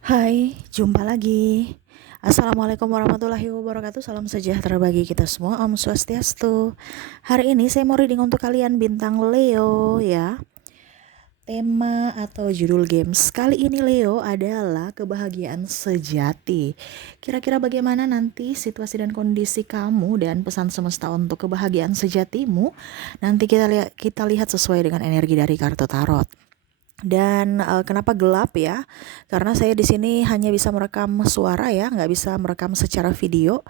Hai, jumpa lagi. Assalamualaikum warahmatullahi wabarakatuh. Salam sejahtera bagi kita semua. Om Swastiastu. Hari ini saya mau reading untuk kalian bintang Leo ya. Tema atau judul games kali ini Leo adalah kebahagiaan sejati. Kira-kira bagaimana nanti situasi dan kondisi kamu dan pesan semesta untuk kebahagiaan sejatimu? Nanti kita lihat sesuai dengan energi dari kartu tarot. Dan kenapa gelap ya? Karena saya di sini hanya bisa merekam suara ya, nggak bisa merekam secara video.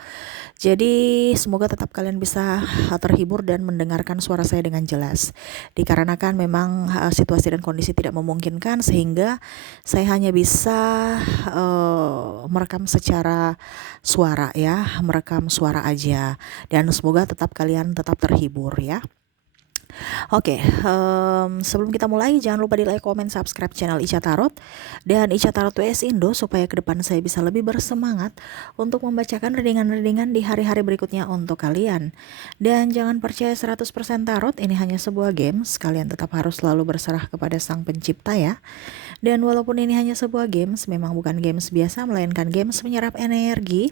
Jadi semoga tetap kalian bisa terhibur dan mendengarkan suara saya dengan jelas. Dikarenakan memang situasi dan kondisi tidak memungkinkan, sehingga saya hanya bisa merekam secara suara ya, merekam suara aja. Dan semoga kalian tetap terhibur ya. Oke, sebelum kita mulai jangan lupa di like, comment, subscribe channel Ica Tarot dan Ica Tarot WS Indo supaya ke depan saya bisa lebih bersemangat untuk membacakan readingan-readingan di hari-hari berikutnya untuk kalian. Dan jangan percaya 100% tarot, ini hanya sebuah games, kalian tetap harus selalu berserah kepada Sang Pencipta ya. Dan walaupun ini hanya sebuah games, memang bukan games biasa melainkan games menyerap energi,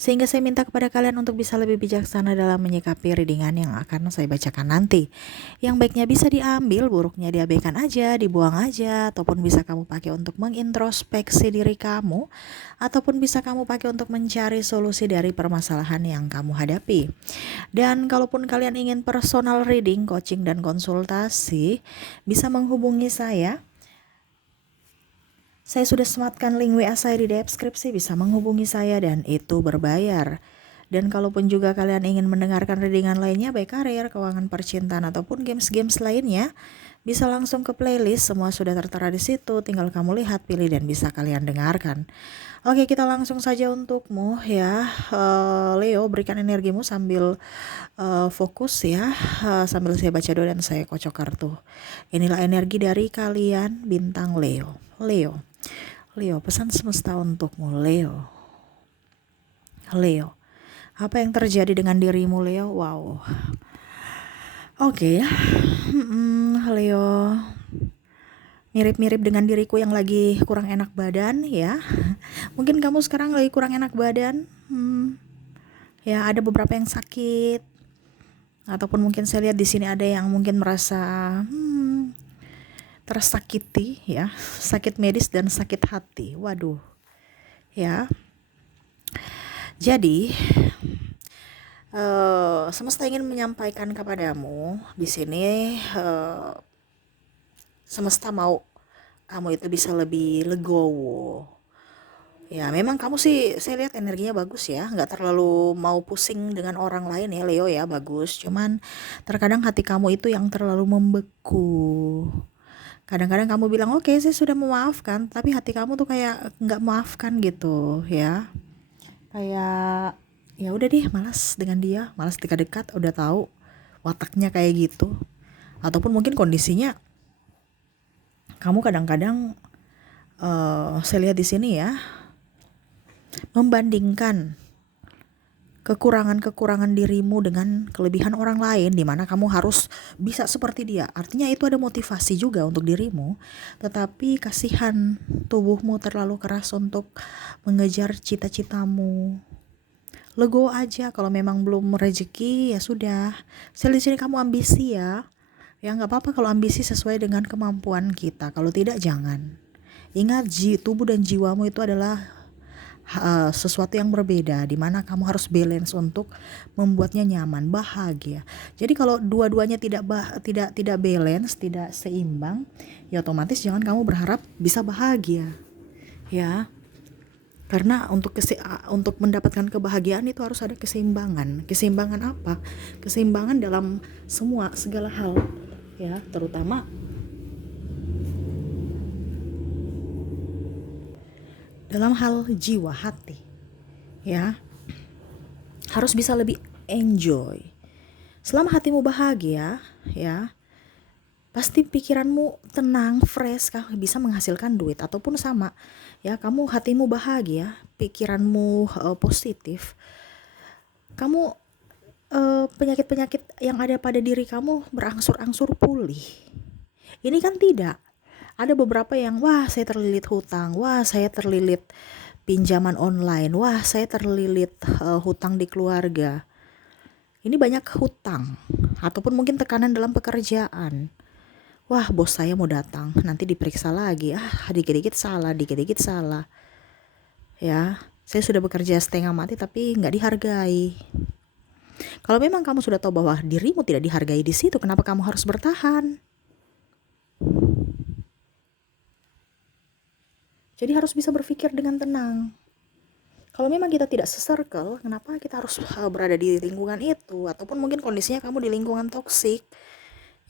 sehingga saya minta kepada kalian untuk bisa lebih bijaksana dalam menyikapi readingan yang akan saya bacakan nanti. Yang baiknya bisa diambil, buruknya diabaikan aja, dibuang aja, ataupun bisa kamu pakai untuk mengintrospeksi diri kamu, ataupun bisa kamu pakai untuk mencari solusi dari permasalahan yang kamu hadapi. Dan kalaupun kalian ingin personal reading, coaching, dan konsultasi, bisa menghubungi saya. Saya sudah sematkan link WA saya di deskripsi, bisa menghubungi saya dan itu berbayar. Dan kalaupun juga kalian ingin mendengarkan readingan lainnya, baik karir, keuangan, percintaan, ataupun games-games lainnya, bisa langsung ke playlist, semua sudah tertera di situ, tinggal kamu lihat, pilih, dan bisa kalian dengarkan. Oke, kita langsung saja untukmu ya, Leo, berikan energimu sambil fokus ya, sambil saya baca doa dan saya kocok kartu. Inilah energi dari kalian bintang Leo. Leo, pesan semesta untukmu, Leo. Leo, apa yang terjadi dengan dirimu, Leo? Wow. Oke, Leo, mirip-mirip dengan diriku yang lagi kurang enak badan ya. Mungkin kamu sekarang lagi kurang enak badan. Ya, ada beberapa yang sakit. Ataupun mungkin saya lihat di sini ada yang mungkin merasa tersakiti ya, sakit medis dan sakit hati. Waduh. Ya. Jadi, semesta ingin menyampaikan kepadamu di sini, semesta mau kamu itu bisa lebih legowo. Ya, memang kamu sih saya lihat energinya bagus ya, nggak terlalu mau pusing dengan orang lain ya Leo ya, bagus. Cuman terkadang hati kamu itu yang terlalu membeku. Kadang-kadang kamu bilang oke, saya sudah memaafkan, tapi hati kamu tuh kayak nggak maafkan gitu ya. Kayak ya udah deh, malas dengan dia, malas dekat-dekat, udah tahu wataknya kayak gitu. Ataupun mungkin kondisinya kamu kadang-kadang saya lihat di sini ya, membandingkan kekurangan-kekurangan dirimu dengan kelebihan orang lain, di mana kamu harus bisa seperti dia. Artinya itu ada motivasi juga untuk dirimu, tetapi kasihan tubuhmu terlalu keras untuk mengejar cita-citamu. Lego aja, kalau memang belum rezeki ya sudah. Saya di sini kamu ambisi ya. Ya nggak apa-apa kalau ambisi sesuai dengan kemampuan kita. Kalau tidak jangan. Ingat, tubuh dan jiwamu itu adalah sesuatu yang berbeda, di mana kamu harus balance untuk membuatnya nyaman, bahagia. Jadi kalau dua-duanya tidak balance, tidak seimbang, ya otomatis jangan kamu berharap bisa bahagia. Ya. Karena untuk mendapatkan kebahagiaan itu harus ada keseimbangan. Keseimbangan apa? Keseimbangan dalam segala hal ya, terutama dalam hal jiwa, hati ya. Harus bisa lebih enjoy. Selama hatimu bahagia ya, pasti pikiranmu tenang, fresh, bisa menghasilkan duit. Ataupun sama ya, kamu hatimu bahagia, pikiranmu positif, kamu penyakit-penyakit yang ada pada diri kamu berangsur-angsur pulih. Ini kan tidak. Ada beberapa yang, wah saya terlilit hutang, wah saya terlilit pinjaman online, wah saya terlilit hutang di keluarga. Ini banyak hutang, ataupun mungkin tekanan dalam pekerjaan. Wah, bos saya mau datang, nanti diperiksa lagi. Dikit-dikit salah, dikit-dikit salah. Ya, saya sudah bekerja setengah mati tapi nggak dihargai. Kalau memang kamu sudah tahu bahwa dirimu tidak dihargai di situ, kenapa kamu harus bertahan? Jadi harus bisa berpikir dengan tenang. Kalau memang kita tidak se-circle, kenapa kita harus berada di lingkungan itu? Ataupun mungkin kondisinya kamu di lingkungan toksik.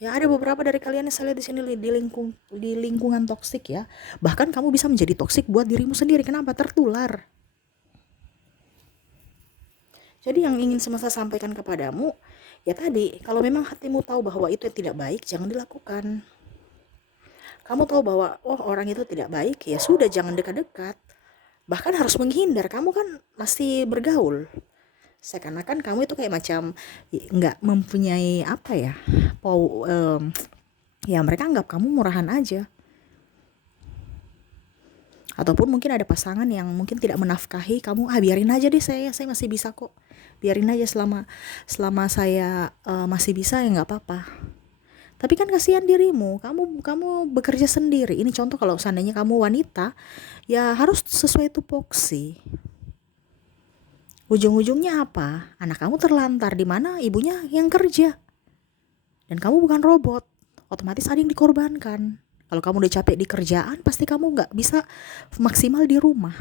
Ya, ada beberapa dari kalian yang saya lihat di sini di lingkungan toksik ya. Bahkan kamu bisa menjadi toksik buat dirimu sendiri. Kenapa? Tertular. Jadi yang ingin saya sampaikan kepadamu, ya tadi, kalau memang hatimu tahu bahwa itu tidak baik, jangan dilakukan. Kamu tahu bahwa, oh orang itu tidak baik, ya sudah jangan dekat-dekat. Bahkan harus menghindar, kamu kan masih bergaul. Seakan-akan kamu itu kayak macam nggak mempunyai apa ya, ya mereka anggap kamu murahan aja. Ataupun mungkin ada pasangan yang mungkin tidak menafkahi kamu, biarin aja deh, saya masih bisa kok, biarin aja selama saya masih bisa, ya nggak apa-apa. Tapi kan kasihan dirimu, kamu bekerja sendiri. Ini contoh kalau seandainya kamu wanita, ya harus sesuai tupoksi. Ujung-ujungnya apa? Anak kamu terlantar di mana ibunya yang kerja. Dan kamu bukan robot, otomatis ada yang dikorbankan. Kalau kamu udah capek di kerjaan, pasti kamu nggak bisa maksimal di rumah.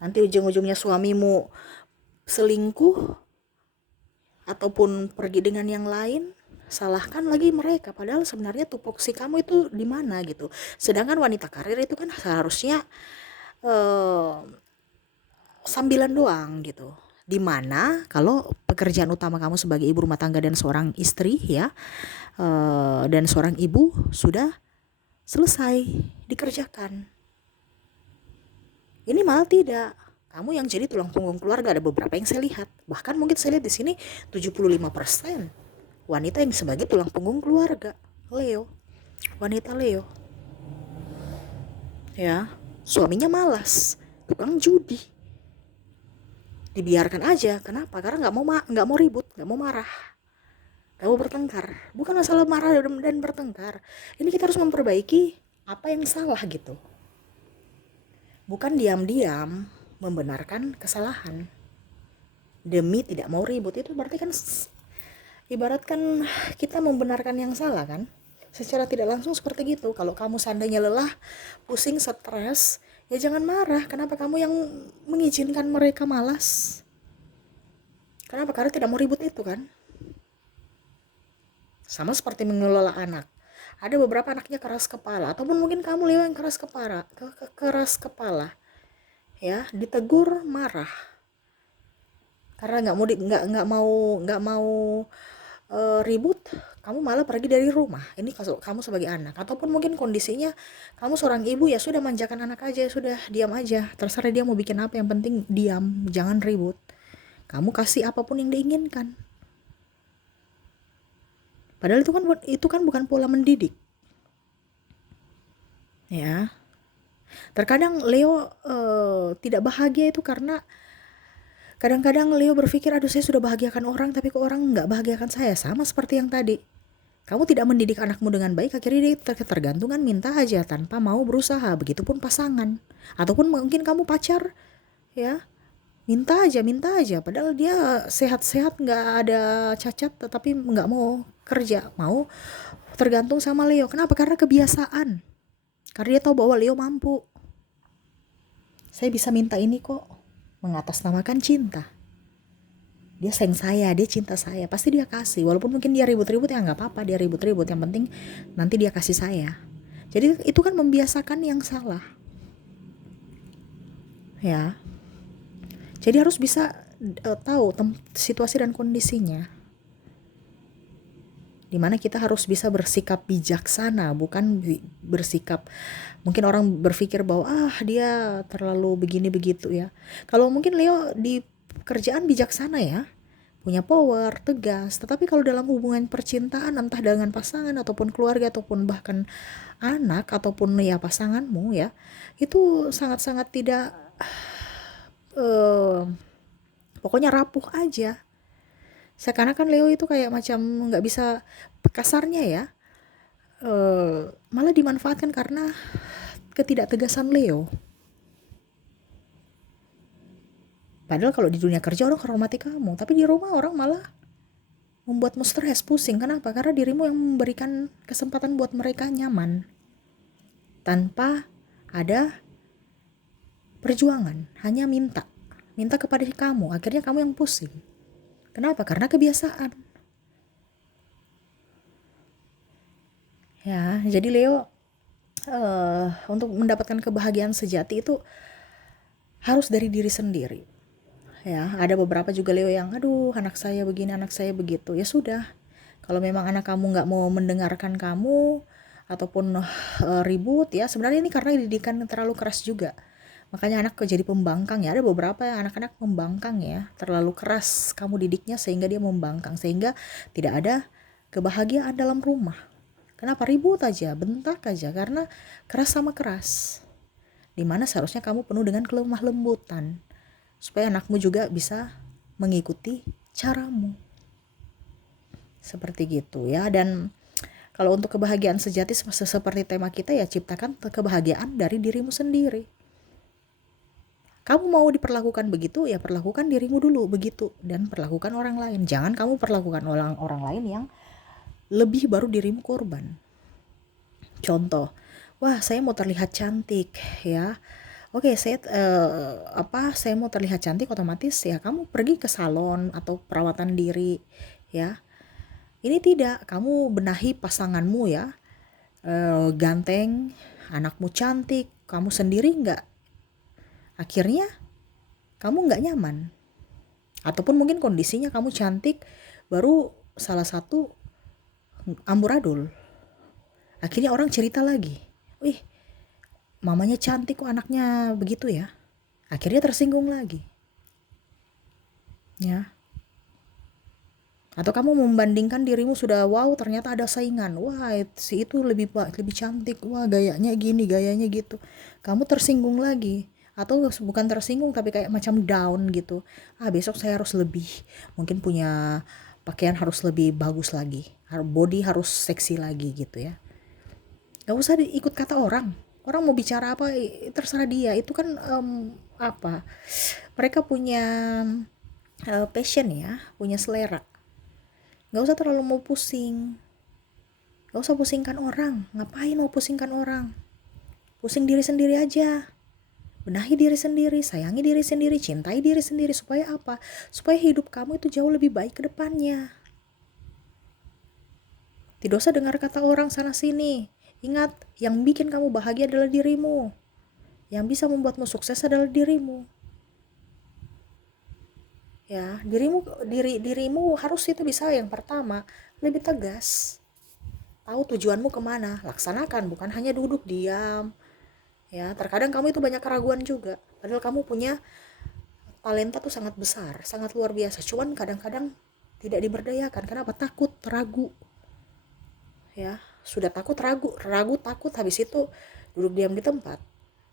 Nanti ujung-ujungnya suamimu selingkuh ataupun pergi dengan yang lain, salahkan lagi mereka. Padahal sebenarnya tupoksi kamu itu di mana gitu. Sedangkan wanita karir itu kan seharusnya sambilan doang gitu. Dimana kalau pekerjaan utama kamu sebagai ibu rumah tangga dan seorang istri ya, dan seorang ibu sudah selesai dikerjakan. Ini malah tidak. Kamu yang jadi tulang punggung keluarga. Ada beberapa yang saya lihat. Bahkan mungkin saya lihat di sini 75% wanita yang sebagai tulang punggung keluarga. Leo. Wanita Leo. Ya, suaminya malas, tukang judi. Dibiarkan aja. Kenapa? Karena nggak mau ribut, nggak mau marah, nggak mau bertengkar. Bukan masalah marah dan bertengkar. Ini kita harus memperbaiki apa yang salah gitu. Bukan diam-diam membenarkan kesalahan demi tidak mau ribut. Itu berarti kan ibaratkan kita membenarkan yang salah kan. Secara tidak langsung seperti gitu. Kalau kamu seandainya lelah, pusing, stres, ya jangan marah. Kenapa kamu yang mengizinkan mereka malas? Kenapa? Karena tidak mau ribut itu kan. Sama seperti mengelola anak. Ada beberapa anaknya keras kepala, ataupun mungkin kamu Leo yang keras kepala. Ya, ditegur marah. Karena nggak mau ribut, kamu malah pergi dari rumah. Ini kamu sebagai anak, ataupun mungkin kondisinya kamu seorang ibu, ya sudah manjakan anak aja, sudah diam aja, terserah dia mau bikin apa, yang penting diam, jangan ribut. Kamu kasih apapun yang diinginkan. Padahal itu kan bukan pola mendidik. Ya. Terkadang Leo tidak bahagia itu karena kadang-kadang Leo berpikir, aduh saya sudah bahagiakan orang, tapi kok orang nggak bahagiakan saya. Sama seperti yang tadi. Kamu tidak mendidik anakmu dengan baik, akhirnya dia ketergantungan, minta aja tanpa mau berusaha. Begitupun pasangan. Ataupun mungkin kamu pacar, ya, minta aja. Padahal dia sehat-sehat, nggak ada cacat, tetapi nggak mau kerja, mau tergantung sama Leo. Kenapa? Karena kebiasaan. Karena dia tahu bahwa Leo mampu. Saya bisa minta ini kok. Mengatasnamakan cinta. Dia sayang saya, dia cinta saya, pasti dia kasih. Walaupun mungkin dia ribut-ribut, ya nggak apa-apa, dia ribut-ribut, yang penting nanti dia kasih saya. Jadi itu kan membiasakan yang salah. Ya. Jadi harus bisa tahu situasi dan kondisinya. Dimana kita harus bisa bersikap bijaksana, bukan bersikap, mungkin orang berpikir bahwa dia terlalu begini begitu ya. Kalau mungkin Leo di kerjaan bijaksana ya, punya power, tegas. Tetapi kalau dalam hubungan percintaan, entah dengan pasangan ataupun keluarga ataupun bahkan anak ataupun ya pasanganmu ya, itu sangat-sangat tidak eh, pokoknya rapuh aja. Seakan-akan Leo itu kayak macam nggak bisa, kasarnya ya, malah dimanfaatkan karena ketidaktegasan Leo. Padahal kalau di dunia kerja orang hormati kamu, tapi di rumah orang malah membuatmu stres, pusing. Kenapa? Karena dirimu yang memberikan kesempatan buat mereka nyaman tanpa ada perjuangan, hanya minta kepada kamu. Akhirnya kamu yang pusing. Kenapa? Karena kebiasaan. Ya, jadi Leo untuk mendapatkan kebahagiaan sejati itu harus dari diri sendiri. Ya, ada beberapa juga Leo yang aduh anak saya begini, anak saya begitu. Ya sudah, kalau memang anak kamu nggak mau mendengarkan kamu ataupun ribut ya, sebenarnya ini karena didikan terlalu keras juga. Makanya anak jadi pembangkang ya. Ada beberapa anak-anak membangkang ya, terlalu keras kamu didiknya sehingga dia membangkang, sehingga tidak ada kebahagiaan dalam rumah. Kenapa? Ribut aja, bentak aja, karena keras sama keras. Dimana seharusnya kamu penuh dengan kelemah lembutan, supaya anakmu juga bisa mengikuti caramu. Seperti gitu ya. Dan kalau untuk kebahagiaan sejati seperti tema kita ya, ciptakan kebahagiaan dari dirimu sendiri. Kamu mau diperlakukan begitu, ya perlakukan dirimu dulu begitu, dan perlakukan orang lain. Jangan kamu perlakukan orang lain yang lebih baru dirimu korban. Contoh, wah saya mau terlihat cantik ya. Oke, saya mau terlihat cantik, otomatis ya kamu pergi ke salon atau perawatan diri ya. Ini tidak, kamu benahi pasanganmu ya, ganteng, anakmu cantik, kamu sendiri enggak. Akhirnya kamu enggak nyaman. Ataupun mungkin kondisinya kamu cantik, baru salah satu amburadul. Akhirnya orang cerita lagi, wih mamanya cantik kok anaknya begitu ya. Akhirnya tersinggung lagi ya. Atau kamu membandingkan dirimu sudah wow, ternyata ada saingan, wah si itu lebih cantik, wah gayanya gini, gayanya gitu. Kamu tersinggung lagi. Atau bukan tersinggung tapi kayak macam down gitu. Besok saya harus lebih, mungkin punya pakaian harus lebih bagus lagi, body harus seksi lagi gitu ya. Gak usah ikut kata orang. Orang mau bicara apa terserah dia. Itu kan mereka punya passion ya, punya selera. Gak usah terlalu mau pusing. Gak usah pusingkan orang. Ngapain mau pusingkan orang? Pusing diri sendiri aja. Benahi diri sendiri, sayangi diri sendiri, cintai diri sendiri. Supaya apa? Supaya hidup kamu itu jauh lebih baik ke depannya. Tidak usah dengar kata orang sana sini. Ingat, yang bikin kamu bahagia adalah dirimu. Yang bisa membuatmu sukses adalah dirimu. Ya, dirimu harus itu bisa yang pertama, lebih tegas. Tahu tujuanmu kemana, laksanakan, bukan hanya duduk diam. Ya, terkadang kamu itu banyak keraguan juga. Padahal kamu punya talenta tuh sangat besar, sangat luar biasa. Cuman kadang-kadang tidak diberdayakan. Kenapa? Takut, ragu. Ya, sudah takut, ragu takut, habis itu duduk diam di tempat.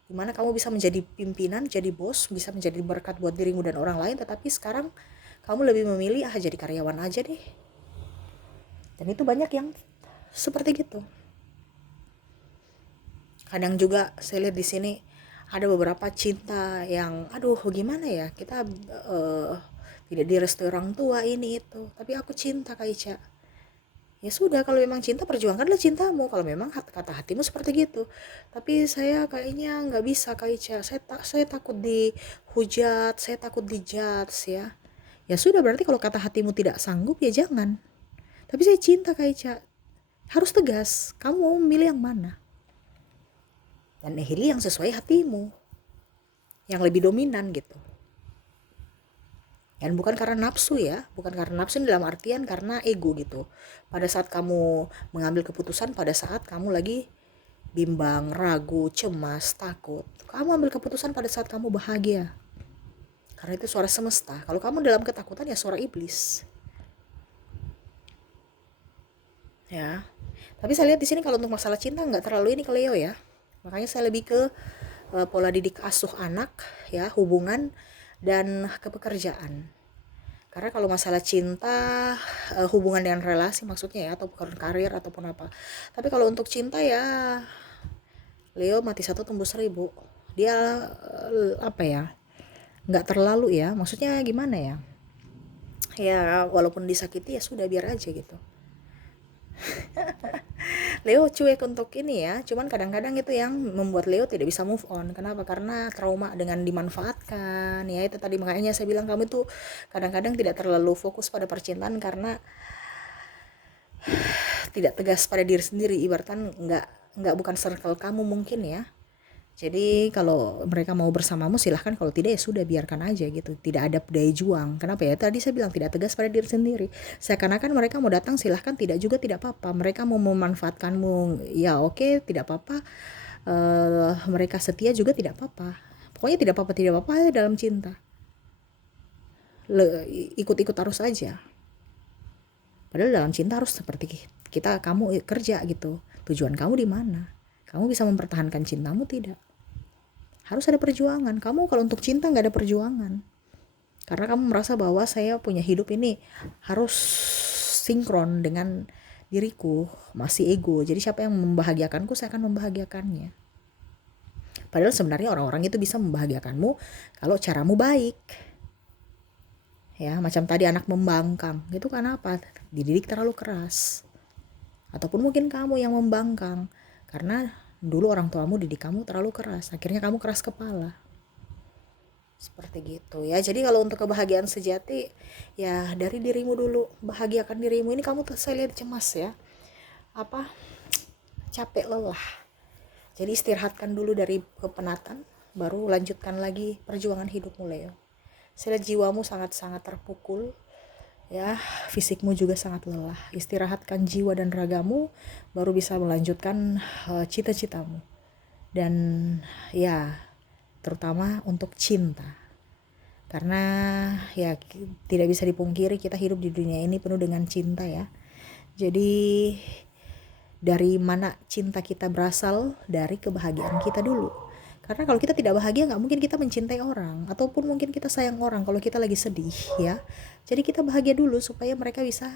Dimana kamu bisa menjadi pimpinan, jadi bos, bisa menjadi berkat buat dirimu dan orang lain, tetapi sekarang kamu lebih memilih jadi karyawan aja deh. Dan itu banyak yang seperti gitu. Kadang juga saya lihat di sini ada beberapa cinta yang aduh gimana ya, kita tidak direstui orang tua ini itu, tapi aku cinta Kak Ica. Ya sudah, kalau memang cinta perjuangkanlah cintamu, kalau memang kata hatimu seperti gitu. Tapi saya kayaknya nggak bisa Kak Ica, saya takut dihujat, saya takut dijudge ya. Ya sudah, berarti kalau kata hatimu tidak sanggup ya jangan. Tapi saya cinta Kak Ica, harus tegas, kamu mau memilih yang mana, dan pilih yang sesuai hatimu, yang lebih dominan gitu. Dan bukan karena nafsu ya, bukan karena nafsu dalam artian karena ego gitu. Pada saat kamu mengambil keputusan, pada saat kamu lagi bimbang, ragu, cemas, takut, kamu ambil keputusan pada saat kamu bahagia. karena itu suara semesta. Kalau kamu dalam ketakutan ya suara iblis. Ya. Tapi saya lihat di sini kalau untuk masalah cinta nggak terlalu ini ke Leo ya. Makanya saya lebih ke pola didik asuh anak ya, hubungan dan ke pekerjaan. Karena kalau masalah cinta, hubungan dengan relasi maksudnya ya, atau karir ataupun apa. Tapi kalau untuk cinta ya, Leo mati satu tembus seribu. Dia apa ya? Nggak terlalu ya. Maksudnya gimana ya? Ya walaupun disakiti ya sudah biar aja gitu. Leo cuek untuk ini ya, cuman kadang-kadang itu yang membuat Leo tidak bisa move on. Kenapa? Karena trauma dengan dimanfaatkan. Ya itu tadi makanya saya bilang kamu tuh kadang-kadang tidak terlalu fokus pada percintaan karena tidak tegas pada diri sendiri. Ibaratkan nggak bukan circle kamu mungkin ya. Jadi kalau mereka mau bersamamu silahkan, kalau tidak ya sudah biarkan aja gitu. Tidak ada daya juang. Kenapa ya? Tadi saya bilang tidak tegas pada diri sendiri. Seakan-akan mereka mau datang silahkan, tidak juga tidak apa-apa. Mereka mau memanfaatkanmu ya oke, tidak apa-apa. Mereka setia juga tidak apa-apa. Pokoknya tidak apa-apa dalam cinta. Ikut-ikut arus aja. Padahal dalam cinta harus seperti kamu kerja gitu. Tujuan kamu di mana? Kamu bisa mempertahankan cintamu tidak? Harus ada perjuangan. Kamu kalau untuk cinta nggak ada perjuangan. Karena kamu merasa bahwa saya punya hidup ini harus sinkron dengan diriku. Masih ego. Jadi siapa yang membahagiakanku, saya akan membahagiakannya. Padahal sebenarnya orang-orang itu bisa membahagiakanmu kalau caramu baik. Ya, macam tadi anak membangkang. Itu karena apa? Dididik terlalu keras. Ataupun mungkin kamu yang membangkang. Karena dulu orang tuamu didik kamu terlalu keras, akhirnya kamu keras kepala. Seperti gitu ya. Jadi kalau untuk kebahagiaan sejati ya dari dirimu dulu, bahagiakan dirimu. Ini kamu saya lihat cemas ya, apa, capek, lelah. Jadi istirahatkan dulu dari kepenatan, baru lanjutkan lagi perjuangan hidupmu Leo. Saya lihat jiwamu sangat-sangat terpukul ya, fisikmu juga sangat lelah. Istirahatkan jiwa dan ragamu, baru bisa melanjutkan cita-citamu. Dan ya terutama untuk cinta, karena ya tidak bisa dipungkiri kita hidup di dunia ini penuh dengan cinta ya. Jadi dari mana cinta kita berasal? Dari kebahagiaan kita dulu. Karena kalau kita tidak bahagia nggak mungkin kita mencintai orang, ataupun mungkin kita sayang orang kalau kita lagi sedih ya. Jadi kita bahagia dulu supaya mereka bisa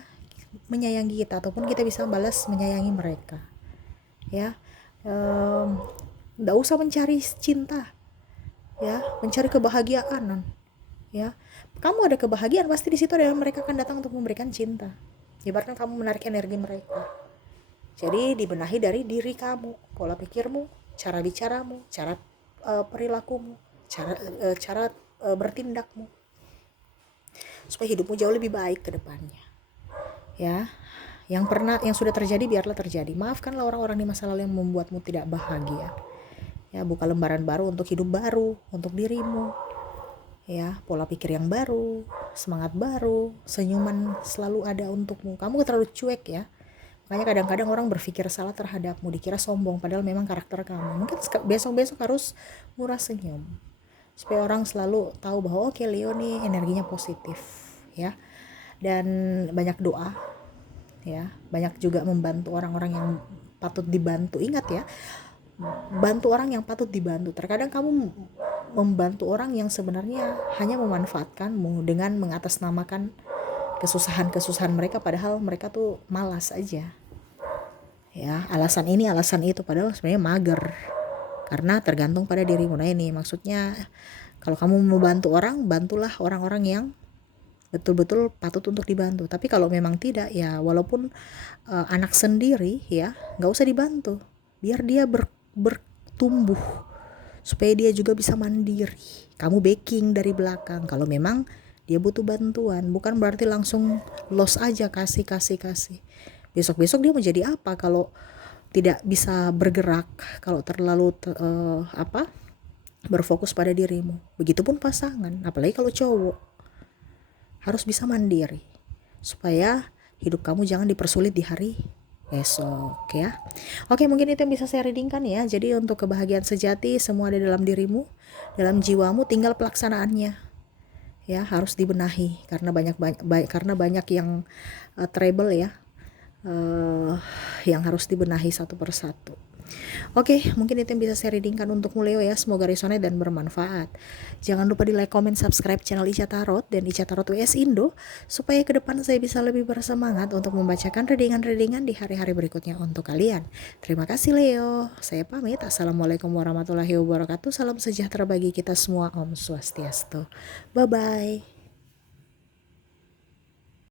menyayangi kita, ataupun kita bisa balas menyayangi mereka ya. Nggak usah mencari cinta ya, mencari kebahagiaan ya. Kamu ada kebahagiaan pasti di situ ada mereka akan datang untuk memberikan cinta. Ibaratkan kamu menarik energi mereka. Jadi dibenahi dari diri kamu, pola pikirmu, cara bicaramu, cara perilakumu, cara bertindakmu, supaya hidupmu jauh lebih baik ke depannya ya. Yang sudah terjadi biarlah terjadi. Maafkanlah orang-orang di masa lalu yang membuatmu tidak bahagia ya. Buka lembaran baru untuk hidup baru untuk dirimu ya. Pola pikir yang baru, semangat baru, senyuman selalu ada untukmu. Kamu terlalu cuek ya. Makanya kadang-kadang orang berpikir salah terhadapmu, dikira sombong, padahal memang karakter kamu. Mungkin besok-besok harus murah senyum, supaya orang selalu tahu bahwa oke, Leo nih energinya positif ya. Dan banyak doa ya, banyak juga membantu orang-orang yang patut dibantu. Ingat ya, bantu orang yang patut dibantu. Terkadang kamu membantu orang yang sebenarnya hanya memanfaatkanmu dengan mengatasnamakan kesusahan-kesusahan mereka, padahal mereka tuh malas aja ya, alasan ini alasan itu, padahal sebenarnya mager karena tergantung pada dirimu. Nah ini maksudnya, kalau kamu mau bantu orang, bantulah orang-orang yang betul-betul patut untuk dibantu. Tapi kalau memang tidak ya, walaupun anak sendiri ya, nggak usah dibantu, biar dia bertumbuh supaya dia juga bisa mandiri. Kamu backing dari belakang kalau memang dia butuh bantuan. Bukan berarti langsung los aja, kasih. Besok-besok dia mau jadi apa kalau tidak bisa bergerak, kalau terlalu berfokus pada dirimu. Begitupun pasangan, apalagi kalau cowok, harus bisa mandiri supaya hidup kamu jangan dipersulit di hari esok ya. Oke, mungkin itu yang bisa saya readingkan ya. Jadi untuk kebahagiaan sejati semua ada dalam dirimu, dalam jiwamu, tinggal pelaksanaannya ya, harus dibenahi karena banyak yang trouble ya, yang harus dibenahi satu persatu. Oke, mungkin itu yang bisa saya readingkan untuk Leo ya. Semoga resonate dan bermanfaat. Jangan lupa di like, comment, subscribe channel Ica Tarot dan Ica Tarot WS Indo, supaya ke depan saya bisa lebih bersemangat untuk membacakan readingan-readingan di hari-hari berikutnya untuk kalian. Terima kasih Leo. Saya pamit. Assalamualaikum warahmatullahi wabarakatuh. Salam sejahtera bagi kita semua. Om Swastiastu. Bye-bye.